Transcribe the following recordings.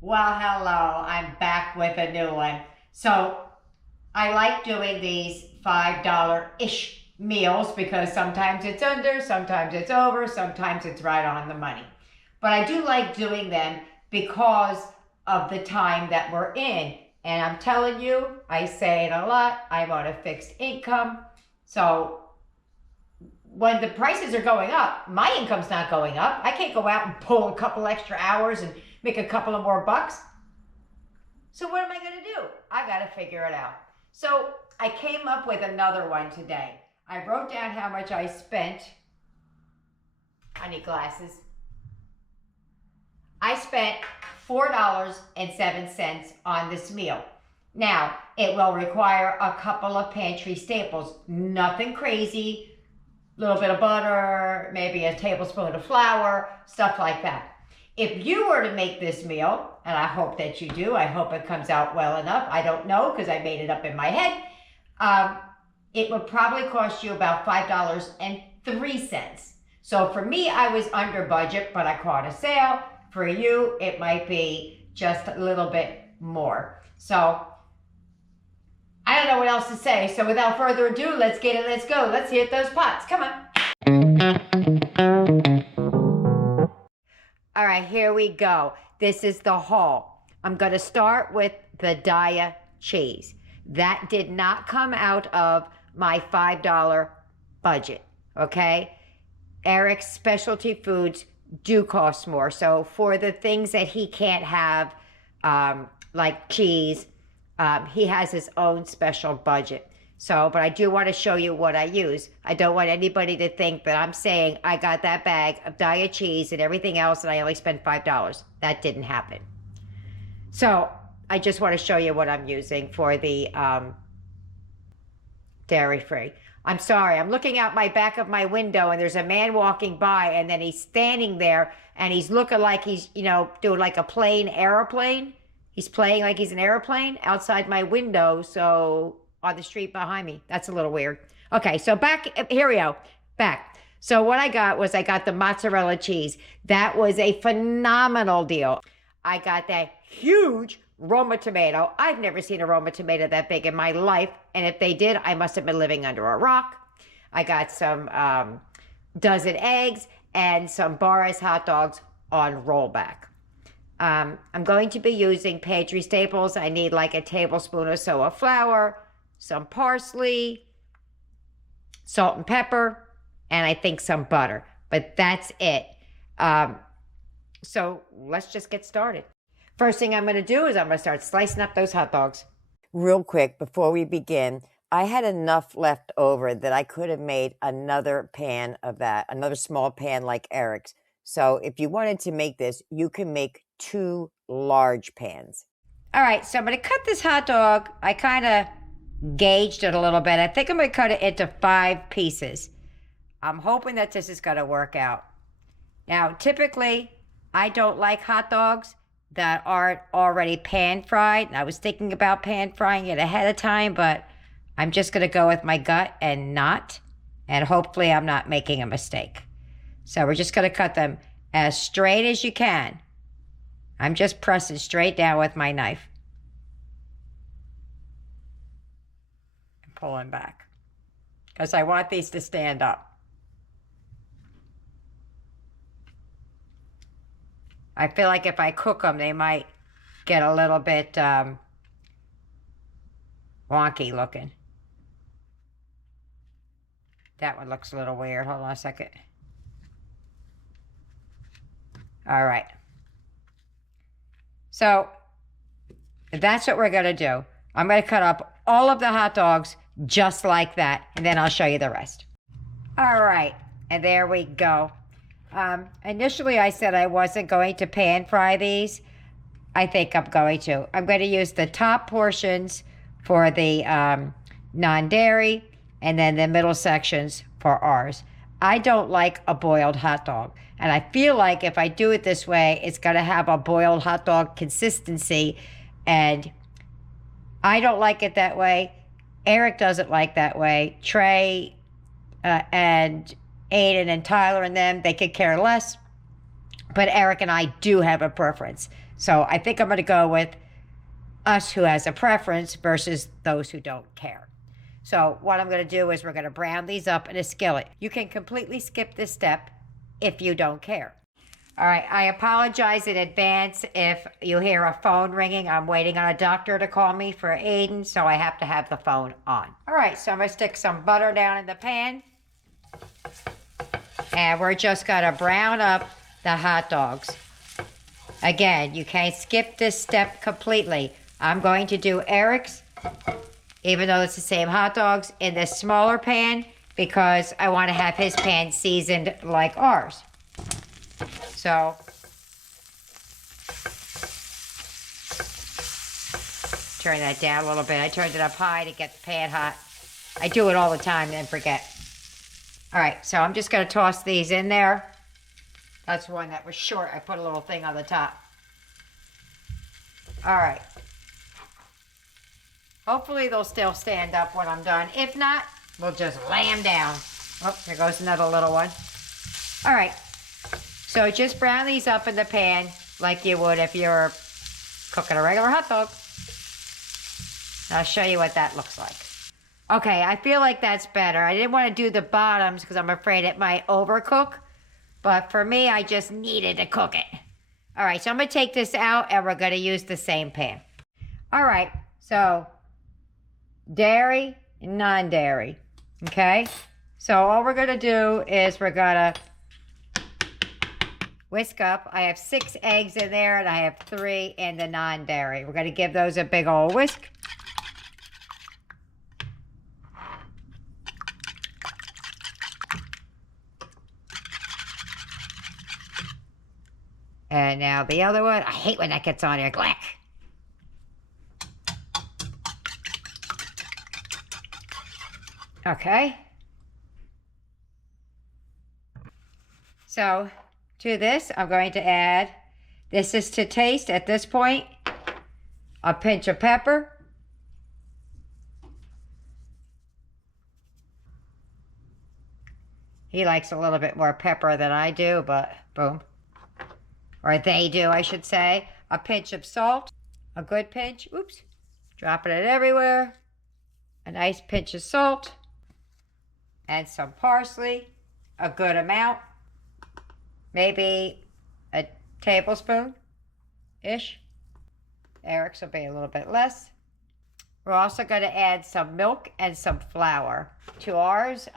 Well, hello. I'm back with a new one. So I like doing these $5-ish meals because sometimes it's under, sometimes it's over, sometimes it's right on the money. But I do like doing them because of the time that we're in. And I'm telling you, I say it a lot, I'm on a fixed income. So when the prices are going up, my income's not going up. I can't go out and pull a couple extra hours and make a couple of more bucks. So what am I going to do? I got to figure it out. So I came up with another one today. I wrote down how much I spent. I need glasses. I spent $4.07 on this meal. Now, it will require a couple of pantry staples. Nothing crazy. A little bit of butter, maybe a tablespoon of flour, stuff like that. If you were to make this meal, and I hope that you do, I hope it comes out well enough. I don't know because I made it up in my head. It would probably cost you about $5.03. So for me, I was under budget, but I caught a sale. For you, it might be just a little bit more. So I don't know what else to say. So without further ado, let's get it. Let's go. Let's hit those pots. Come on. All right, here we go. This is the haul. I'm going to start with the Daiya cheese. That did not come out of my $5 budget, okay? Eric's specialty foods do cost more. So for the things that he can't have, like cheese, he has his own special budget. So, but I do want to show you what I use. I don't want anybody to think that I'm saying I got that bag of Daiya cheese and everything else and I only spent $5. That didn't happen. So I just want to show you what I'm using for the dairy-free. I'm sorry, I'm looking out my back of my window and there's a man walking by and then he's standing there and he's looking like he's, doing like a airplane. He's playing like he's an airplane outside my window, so on the street behind me. That's a little weird. Okay, so here we go. Back. So what I got the mozzarella cheese. That was a phenomenal deal. I got that huge Roma tomato. I've never seen a Roma tomato that big in my life. And if they did, I must have been living under a rock. I got some dozen eggs and some Barra's hot dogs on rollback. I'm going to be using pantry staples. I need like a tablespoon or so of flour, some parsley, salt and pepper, and I think some butter. But that's it. So let's just get started. First thing I'm going to do is I'm going to start slicing up those hot dogs. Real quick, before we begin, I had enough left over that I could have made another pan of that, another small pan like Eric's. So if you wanted to make this, you can make 2 large pans. All right, so I'm going to cut this hot dog. I kind of gauged it a little bit. I think I'm going to cut it into 5 pieces. I'm hoping that this is going to work out. Now, typically, I don't like hot dogs that aren't already pan fried. And I was thinking about pan frying it ahead of time, but I'm just going to go with my gut and not. And hopefully I'm not making a mistake. So we're just going to cut them as straight as you can. I'm just pressing straight down with my knife. And pulling back. Because I want these to stand up. I feel like if I cook them, they might get a little bit wonky looking. That one looks a little weird. Hold on a second. All right. So that's what we're going to do. I'm going to cut up all of the hot dogs just like that, and then I'll show you the rest. All right, and there we go. Initially, I said I wasn't going to pan fry these. I think I'm going to. I'm going to use the top portions for the non-dairy and then the middle sections for ours. I don't like a boiled hot dog. And I feel like if I do it this way, it's going to have a boiled hot dog consistency. And I don't like it that way. Eric doesn't like that way. Trey and Aiden and Tyler and them, they could care less. But Eric and I do have a preference. So I think I'm going to go with us who has a preference versus those who don't care. So what I'm going to do is we're going to brown these up in a skillet. You can completely skip this step if you don't care. All right, I apologize in advance if you hear a phone ringing. I'm waiting on a doctor to call me for Aiden, so I have to have the phone on. All right, so I'm going to stick some butter down in the pan. And we're just going to brown up the hot dogs. Again, you can't skip this step completely. I'm going to do Eric's, even though it's the same hot dogs, in this smaller pan because I want to have his pan seasoned like ours. So, turn that down a little bit. I turned it up high to get the pan hot. I do it all the time and forget. All right, so I'm just going to toss these in there. That's one that was short. I put a little thing on the top. All right. Hopefully they'll still stand up when I'm done. If not, we'll just lay them down. Oh, there goes another little one. All right. So just brown these up in the pan like you would if you're cooking a regular hot dog. I'll show you what that looks like. Okay, I feel like that's better. I didn't want to do the bottoms because I'm afraid it might overcook. But for me, I just needed to cook it. All right, so I'm going to take this out and we're going to use the same pan. All right, so dairy, non-dairy, okay? So all we're going to do is we're going to whisk up. I have 6 eggs in there and I have 3 in the non-dairy. We're going to give those a big old whisk. And now the other one. I hate when that gets on there. Glack. Okay. So to this, I'm going to add, this is to taste at this point, a pinch of pepper. He likes a little bit more pepper than I do, but boom. Or they do, I should say. A pinch of salt, a good pinch. Oops, dropping it everywhere. A nice pinch of salt. And some parsley, a good amount. Maybe a tablespoon-ish. Eric's will be a little bit less. We're also going to add some milk and some flour to ours.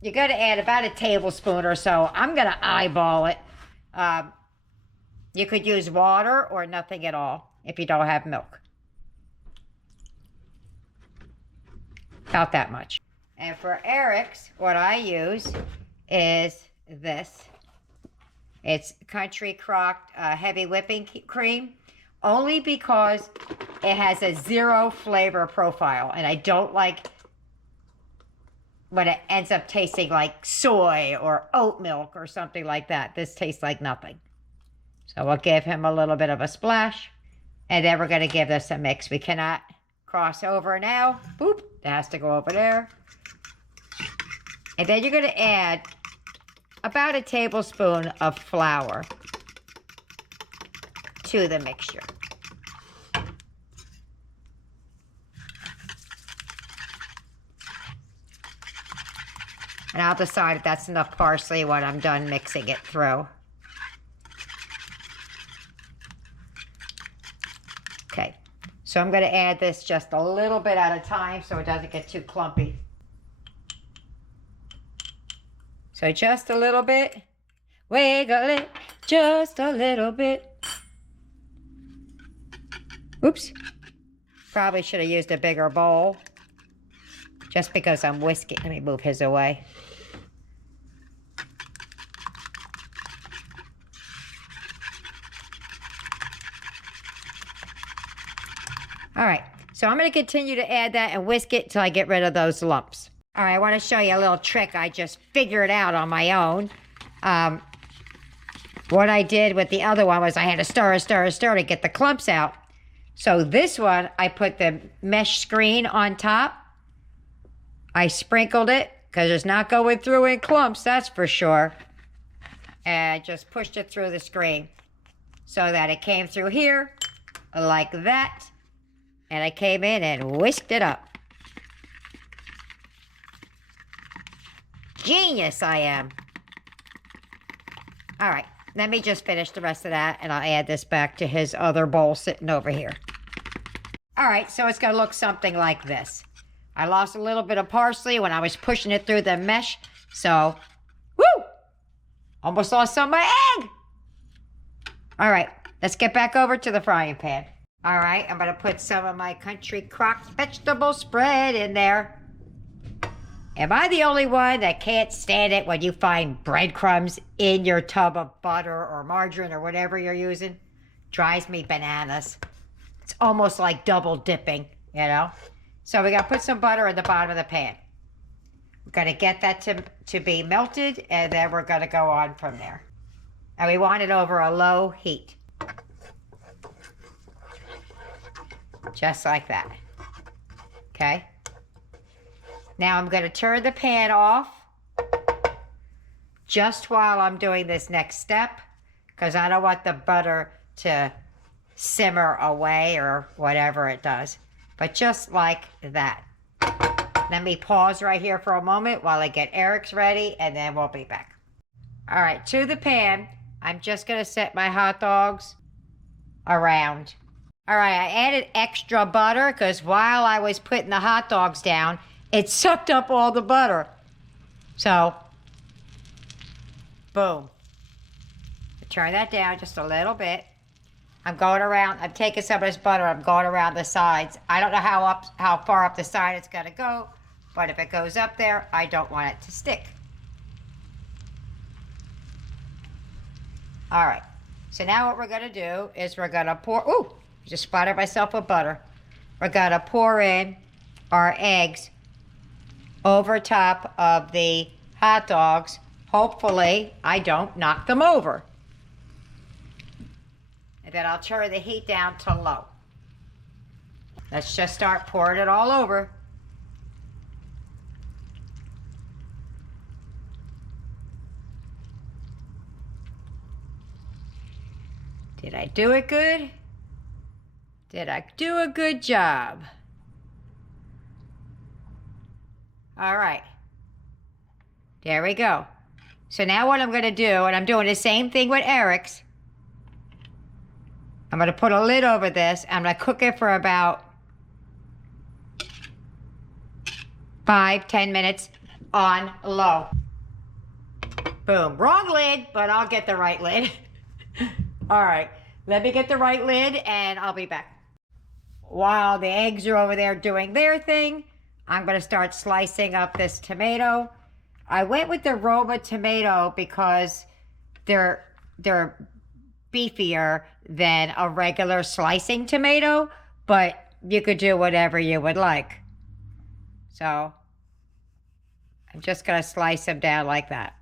You're going to add about a tablespoon or so. I'm going to eyeball it. You could use water or nothing at all if you don't have milk. About that much. And for Eric's, what I use is this. It's Country Crock heavy whipping cream, only because it has a 0 flavor profile, and I don't like when it ends up tasting like soy or oat milk or something like that. This tastes like nothing. So we'll give him a little bit of a splash, and then we're going to give this a mix. We cannot cross over now. Boop, that has to go over there. And then you're going to add about a tablespoon of flour to the mixture. And I'll decide if that's enough parsley when I'm done mixing it through. Okay, so I'm going to add this just a little bit at a time so it doesn't get too clumpy. So just a little bit. Wiggle it just a little bit. Oops. Probably should have used a bigger bowl. Just because I'm whisking. Let me move his away. All right, so I'm going to continue to add that and whisk it till I get rid of those lumps. All right, I want to show you a little trick I just figured out on my own. What I did with the other one was I had to stir to get the clumps out. So this one, I put the mesh screen on top. I sprinkled it because it's not going through in clumps, that's for sure. And just pushed it through the screen. so that it came through here like that. And I came in and whisked it up. Genius I am. All right, let me just finish the rest of that, and I'll add this back to his other bowl sitting over here. All right, so it's gonna look something like this. I lost a little bit of parsley when I was pushing it through the mesh, so, woo! Almost lost some of my egg! All right, let's get back over to the frying pan. All right, I'm gonna put some of my country crock vegetable spread in there. Am I the only one that can't stand it when you find breadcrumbs in your tub of butter or margarine or whatever you're using? Drives me bananas. It's almost like double dipping, you know? So we gotta put some butter in the bottom of the pan. We're gonna get that to be melted, and then we're gonna go on from there. And we want it over a low heat. Just like that. Okay? Now I'm going to turn the pan off just while I'm doing this next step, because I don't want the butter to simmer away or whatever it does. But just like that. Let me pause right here for a moment while I get Eric's ready, and then we'll be back. All right, to the pan, I'm just going to set my hot dogs around. All right, I added extra butter because while I was putting the hot dogs down, it sucked up all the butter. So, boom. Turn that down just a little bit. I'm going around, I'm taking some of this butter, I'm going around the sides. I don't know how far up the side it's gonna go, but if it goes up there, I don't want it to stick. All right, so now what we're gonna do is we're gonna pour, ooh, just splattered myself with butter. We're gonna pour in our eggs over top of the hot dogs. Hopefully, I don't knock them over. And then I'll turn the heat down to low. Let's just start pouring it all over. Did I do it good? Did I do a good job? All right. There we go. So now what I'm going to do, and I'm doing the same thing with Eric's, I'm going to put a lid over this. I'm going to cook it for about 5-10 minutes on low. Boom. Wrong lid, but I'll get the right lid. All right. Let me get the right lid, and I'll be back. While the eggs are over there doing their thing, I'm going to start slicing up this tomato. I went with the Roma tomato because they're beefier than a regular slicing tomato, but you could do whatever you would like. So I'm just going to slice them down like that.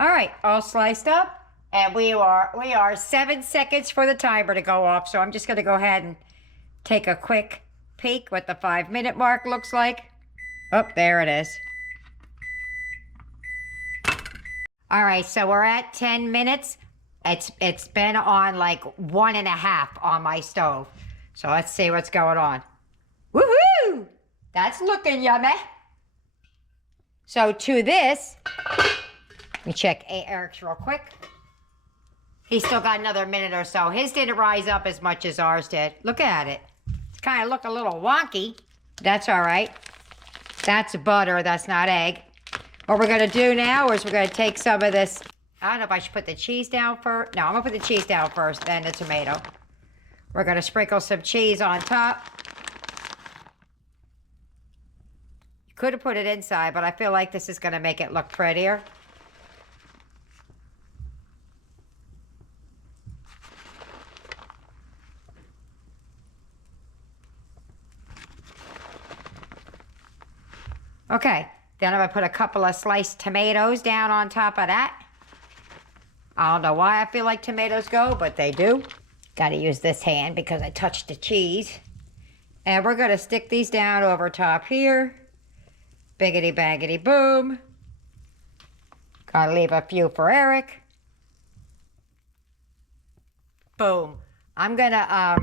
All right, all sliced up. And we are 7 seconds for the timer to go off. So I'm just going to go ahead and take a quick peek what the 5-minute mark looks like. Oh, there it is. All right, so we're at 10 minutes. It's been on like 1.5 on my stove. So let's see what's going on. Woohoo! That's looking yummy. So to this, let me check Eric's real quick. He's still got another minute or so. His didn't rise up as much as ours did. Look at it. It's kind of look a little wonky. That's all right. That's butter. That's not egg. What we're going to do now is we're going to take some of this. I don't know if I should put the cheese down first. No, I'm going to put the cheese down first, then the tomato. We're going to sprinkle some cheese on top. You could have put it inside, but I feel like this is going to make it look prettier. Okay, then I'm going to put a couple of sliced tomatoes down on top of that. I don't know why I feel like tomatoes go, but they do. Got to use this hand because I touched the cheese. And we're going to stick these down over top here. Biggity baggity boom. Gotta leave a few for Eric. Boom. I'm gonna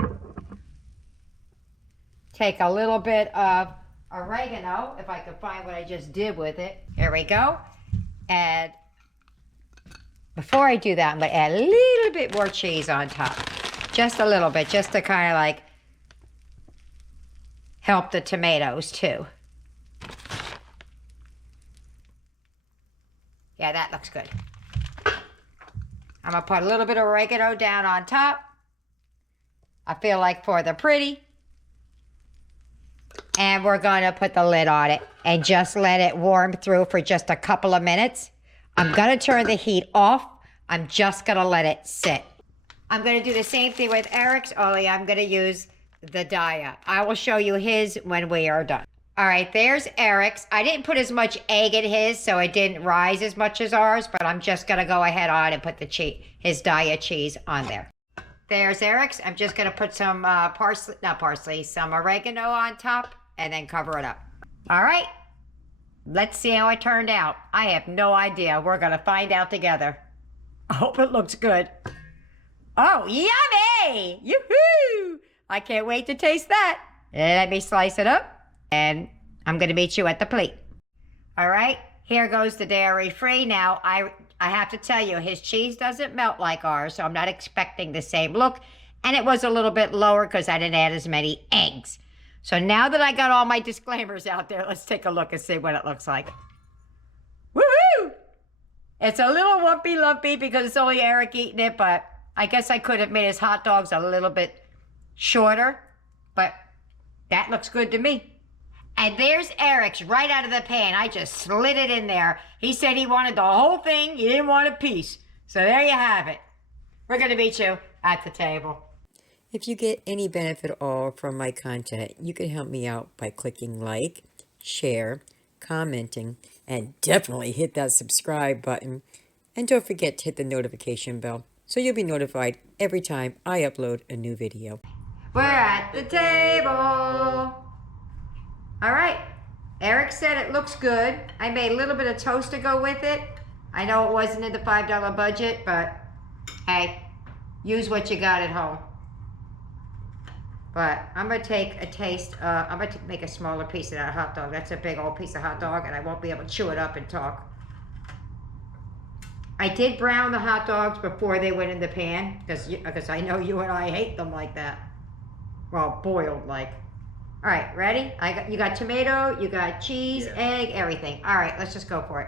take a little bit of oregano, if I can find what I just did with it. Here we go. And before I do that, I'm gonna add a little bit more cheese on top. Just a little bit, just to kind of like help the tomatoes too. Yeah, that looks good. I'm gonna put a little bit of oregano down on top. I feel like for the pretty. And we're gonna put the lid on it and just let it warm through for just a couple of minutes. I'm gonna turn the heat off. I'm just gonna let it sit. I'm gonna do the same thing with Eric's, only I'm gonna use the Daya. I will show you his when we are done. All right, there's Eric's. I didn't put as much egg in his, so it didn't rise as much as ours, but I'm just gonna go ahead on and put the his Daya cheese on there. There's Eric's. I'm just gonna put some some oregano on top and then cover it up. All right, let's see how it turned out. I have no idea. We're gonna find out together. I hope it looks good. Oh, yummy! Yoo-hoo! I can't wait to taste that. Let me slice it up. And I'm going to meet you at the plate. All right, here goes the dairy-free. Now, I have to tell you, his cheese doesn't melt like ours, so I'm not expecting the same look. And it was a little bit lower because I didn't add as many eggs. So now that I got all my disclaimers out there, let's take a look and see what it looks like. Woohoo! It's a little lumpy because it's only Eric eating it, but I guess I could have made his hot dogs a little bit shorter, but that looks good to me. And there's Eric's right out of the pan. I just slid it in there. He said he wanted the whole thing. He didn't want a piece. So there you have it. We're going to meet you at the table. If you get any benefit at all from my content, you can help me out by clicking like, share, commenting, and definitely hit that subscribe button. And don't forget to hit the notification bell so you'll be notified every time I upload a new video. We're at the table. All right, Eric said it looks good. I made a little bit of toast to go with it. I know it wasn't in the $5 budget, but hey, use what you got at home. But I'm gonna take a taste, I'm gonna make a smaller piece of that hot dog. That's a big old piece of hot dog and I won't be able to chew it up and talk. I did brown the hot dogs before they went in the pan because I know you and I hate them like that. Well, boiled like. All right, ready? You got tomato, you got cheese, egg, everything. All right, let's just go for it.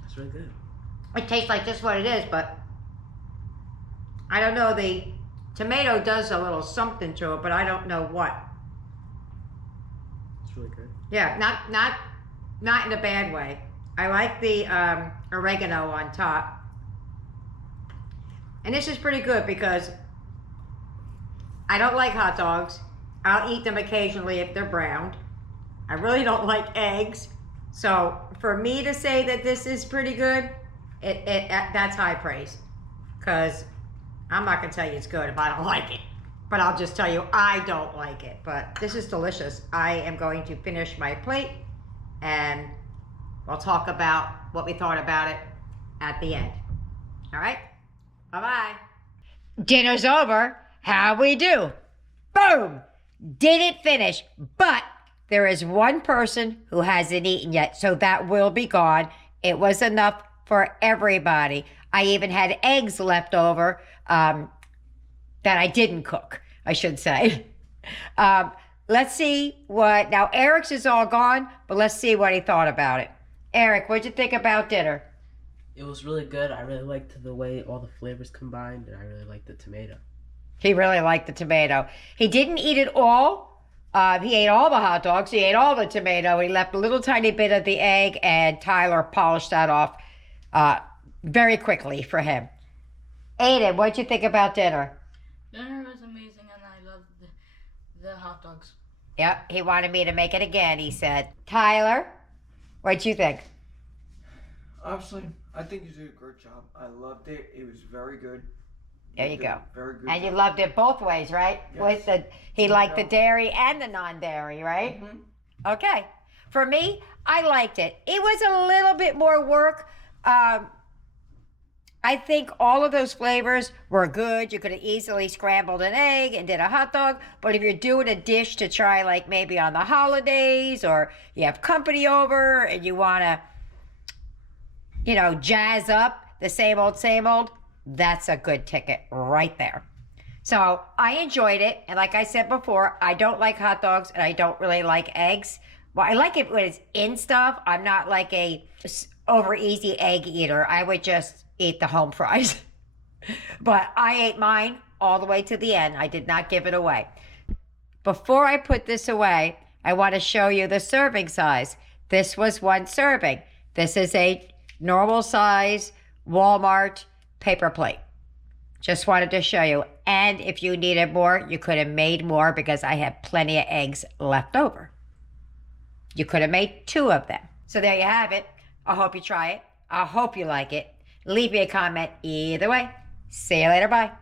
That's really good. It tastes like just what it is, but I don't know. The tomato does a little something to it, but I don't know what. It's really good. Yeah, not in a bad way. I like the oregano on top. And this is pretty good because I don't like hot dogs. I'll eat them occasionally if they're browned. I really don't like eggs. So for me to say that this is pretty good, that's high praise. Because I'm not going to tell you it's good if I don't like it. But I'll just tell you I don't like it. But this is delicious. I am going to finish my plate and we'll talk about what we thought about it at the end. All right? Bye-bye. Dinner's over. How'd we do? Boom! Didn't finish, but there is one person who hasn't eaten yet, so that will be gone. It was enough for everybody. I even had eggs left over that I didn't cook, I should say. Let's see what... Now, Eric's is all gone, but let's see what he thought about it. Eric, what'd you think about dinner? It was really good. I really liked the way all the flavors combined, and I really liked the tomato. He really liked the tomato. He didn't eat it all. He ate all the hot dogs. He ate all the tomato. He left a little tiny bit of the egg, and Tyler polished that off very quickly for him. Aiden, what'd you think about dinner? Dinner was amazing, and I loved the hot dogs. Yep, he wanted me to make it again, he said. Tyler, what'd you think? Honestly, I think you did a great job. I loved it. It was very good. There you go. Very good. And you loved it both ways, right? Yes. With the he liked the dairy and the non-dairy, right? Okay. For me, I liked it. It was a little bit more work. I think all of those flavors were good. You could have easily scrambled an egg and did a hot dog. But if you're doing a dish to try, like maybe on the holidays, or you have company over and you want to, you know, jazz up the same old, that's a good ticket right there. So I enjoyed it. And like I said before, I don't like hot dogs and I don't really like eggs. Well, I like it when it's in stuff. I'm not like a over easy egg eater. I would just eat the home fries. But I ate mine all the way to the end. I did not give it away. Before I put this away, I want to show you the serving size. This was one serving. This is a normal size Walmart paper plate. Just wanted to show you. And if you needed more, you could have made more because I had plenty of eggs left over. You could have made 2 of them. So there you have it. I hope you try it. I hope you like it. Leave me a comment either way. See you later. Bye.